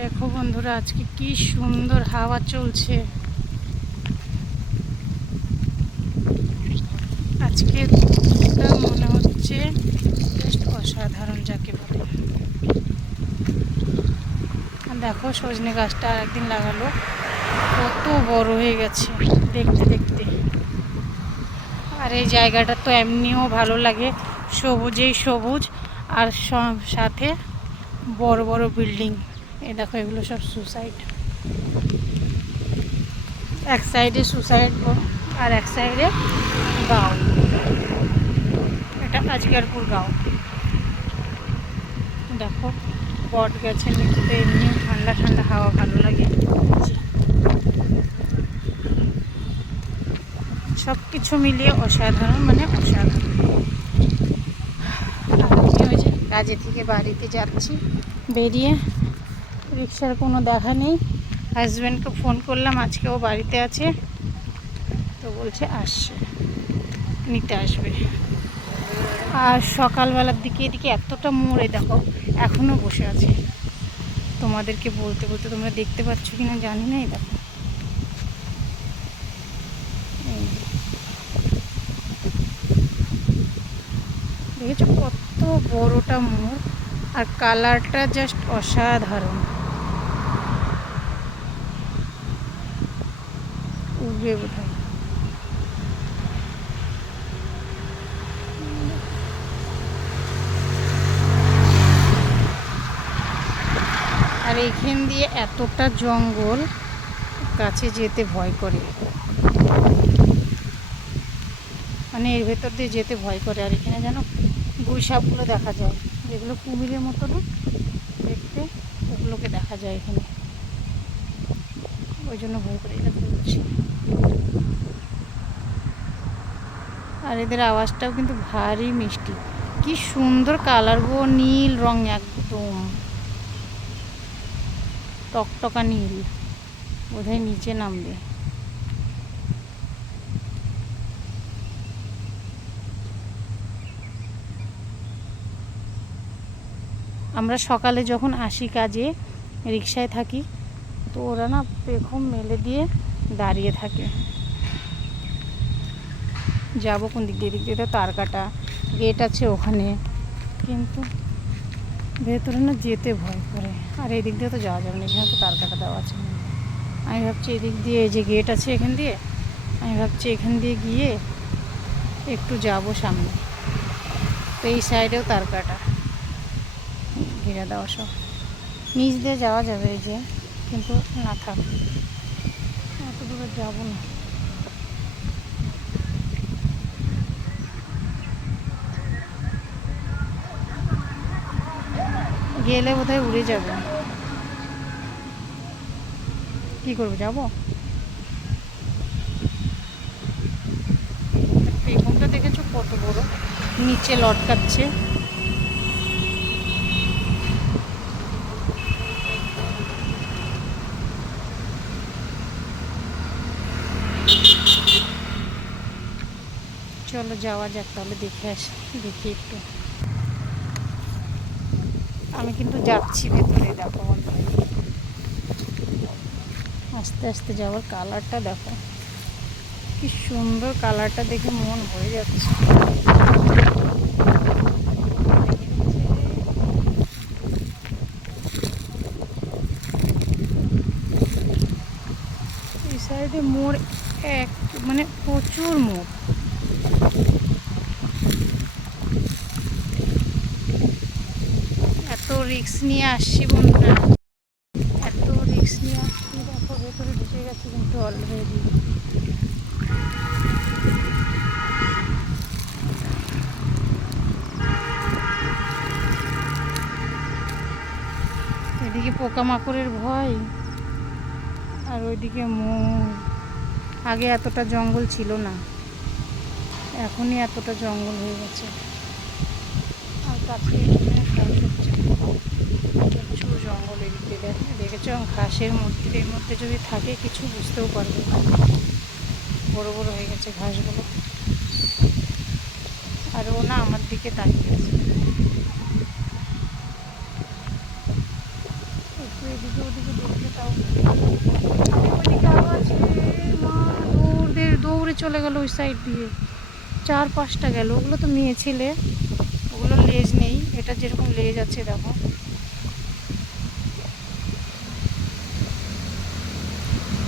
দেখো বন্ধুরা, আজকে কি সুন্দর হাওয়া চলছে। আজকে মনে হচ্ছে জাস্ট অসাধারণ যাকে বলে। দেখো সজনে গাছটা আর একদিন লাগালো, কত বড় হয়ে গেছে দেখতে দেখতে। আর এই জায়গাটা তো এমনিও ভালো লাগে, সবুজেই সবুজ, আর সাথে বড় বড় বিল্ডিং। এই দেখো, এগুলো সব সুসাইড। এক সাইডে সুসাইড আর এক সাইডে গাঁও। এটা আজগারপুর গাঁও। দেখো, বট গাছের নিচে এমনি ঠান্ডা ঠান্ডা হাওয়া ভালো লাগে। সব কিছু মিলিয়ে অসাধারণ, মানে অসাধারণ। আমি ওই যে কাজে থেকে বাড়িতে যাচ্ছি, বেরিয়ে রিক্সার কোনো দেখা নেই। হাজব্যান্ডকে ফোন করলাম, আজকেও বাড়িতে আছে, তো বলছে আসছে, নিতে আসবে। আর সকালবেলার দিকে এদিকে এতটা মোড়ে দেখো, এখনও বসে আছে। তোমাদেরকে বলতে বলতে তোমরা দেখতে পাচ্ছ কিনা জানি না। দেখো, দেখেছো কত বড়টা মোড়, আর কালারটা জাস্ট অসাধারণ। উঠবে বোধহয়। আর এইখান দিয়ে এতটা জঙ্গল, কাছে যেতে ভয় করে, মানে এর ভেতর দিয়ে যেতে ভয় করে। আর এখানে যেন গুই সাপগুলো দেখা যায়, যেগুলো কুমিরের মতো না দেখতে, ওগুলোকে দেখা যায় এখানে, ওই জন্য ভয় করে এটা বলছি। আর এদের আওয়াজটাও কিন্তু ভারী মিষ্টি। কি সুন্দর কালার গো, নীল রং, একদম টকটকা নীল। বোধহয় নিচে নামবে। আমরা সকালে যখন আসি কাজে, রিক্সায় থাকি, তো ওরা না পেখম মেলে দিয়ে দাঁড়িয়ে থাকে। যাবো কোন দিক দিয়ে? দিক দিয়ে তো তার কাটা গেট আছে ওখানে, কিন্তু ভেতরে না যেতে ভয় করে। আর এই দিক দিয়ে তো যাওয়া যাবে না, এখানে তো তার কাটা দেওয়া আছে। আমি ভাবছি এদিক দিয়ে, এই যে গেট আছে এখান দিয়ে, আমি ভাবছি এখান দিয়ে গিয়ে একটু যাব সামনে, তো এই সাইডেও তার কাটা ঘিরে দেওয়া সব। নিচ দিয়ে যাওয়া যাবে এই যে, কিন্তু না থাক, এত দূরে যাবো না। গেলে বোধহয় উড়ে যাবে। কি করবো, যাবো? পেখমটা দেখেছো কত বড়, নিচে লটকাচ্ছে। চলো যাওয়া যাক তাহলে, দেখে আসি, দেখি একটু। আমি কিন্তু যাচ্ছি ভেতরে, দেখো আস্তে আস্তে যাওয়ার। কালারটা দেখো কি সুন্দর, কালারটা দেখে মন ভরে যাচ্ছে। এই সাইডে মোড়, এক মানে প্রচুর মোড়। এত রিস্ক নিয়ে আসছি বন্ধুরা, এত রিস্ক নিয়ে আসছি। দেখো ভেতরে ঢুকে গেছে কিন্তু অলরেডি। এদিকে পোকামাকড়ের ভয়, আর ওইদিকে আগে এতটা জঙ্গল ছিল না, এখনই এতটা জঙ্গল হয়ে গেছে। আর কাছে প্রচুর জঙ্গল এদিকে দেখেছো, ঘাসের মধ্যে, এর মধ্যে যদি থাকে কিছু বুঝতেও পারবে না। বড় বড় হয়ে গেছে ঘাসগুলো। আর ও না আমার দিকে তাকিয়ে আছে। একটু এদিকেও ওদিকে দেখলে তাও ওদিকে আরও আছে। মা দৌড়ে চলে গেল ওই সাইড দিয়ে, 4-5টা গেল। ওগুলো তো মেয়ে ছেলে, ওগুলো লেজ নেই, এটা যেরকম লেজ আছে দেখো।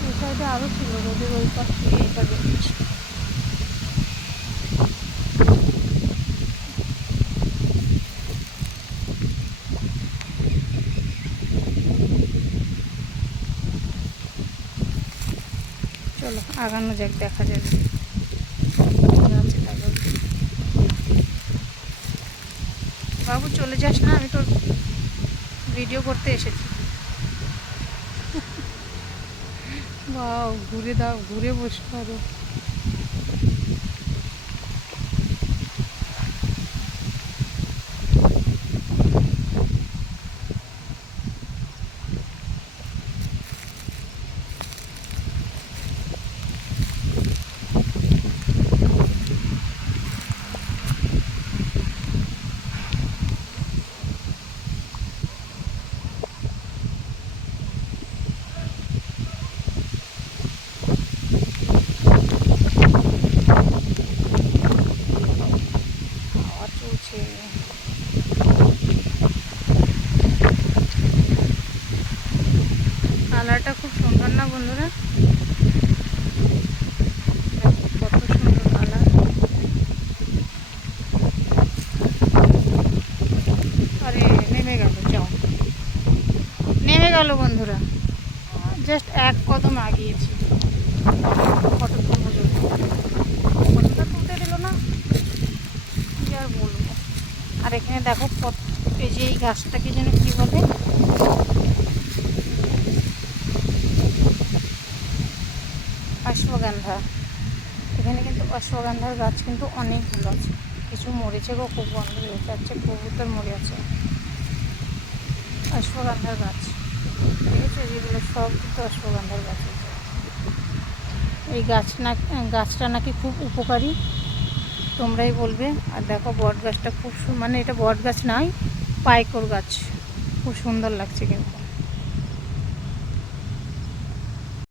ওই সাইডে আরও ছিল, রোদের ওই পাশ দিয়ে এটা দেখছি। চলো আগানো যাক, দেখা যাবে আছে তারপর। বাবু চলে যাস না, আমি তোর ভিডিও করতে এসেছি। বাও, ঘুরে দাও, ঘুরে বসে পারো। হাওয়া চলছে। কালারটা খুব সুন্দর না বন্ধুরা? কত সুন্দর কালার। আরে নেমে গেল, যাও, নেমে গেল বন্ধুরা। জাস্ট এক কদম আগিয়েছি। ফটো তুলবো জন্য, ফটোটা তুলতে দিল না, কি আর বলবো। আর এখানে দেখো এই যে এই গাছটাকে যেন কি বলে, অশ্বগন্ধা। এখানে কিন্তু অশ্বগন্ধার গাছ কিন্তু অনেকগুলো আছে, কিছু মরেছে গো, খুব গন্ধ বেরোচ্ছে, আছে কবুতর মরে আছে। অশ্বগন্ধার গাছ দেখেছো, যেগুলো সব কিন্তু অশ্বগন্ধার গাছ। এই গাছটা নাকি খুব উপকারী, তোমরাই বলবে। আর দেখো বট গাছটা খুব মানে এটা বট গাছ নয়, পাইকর গাছ, খুব সুন্দর লাগছে কিন্তু।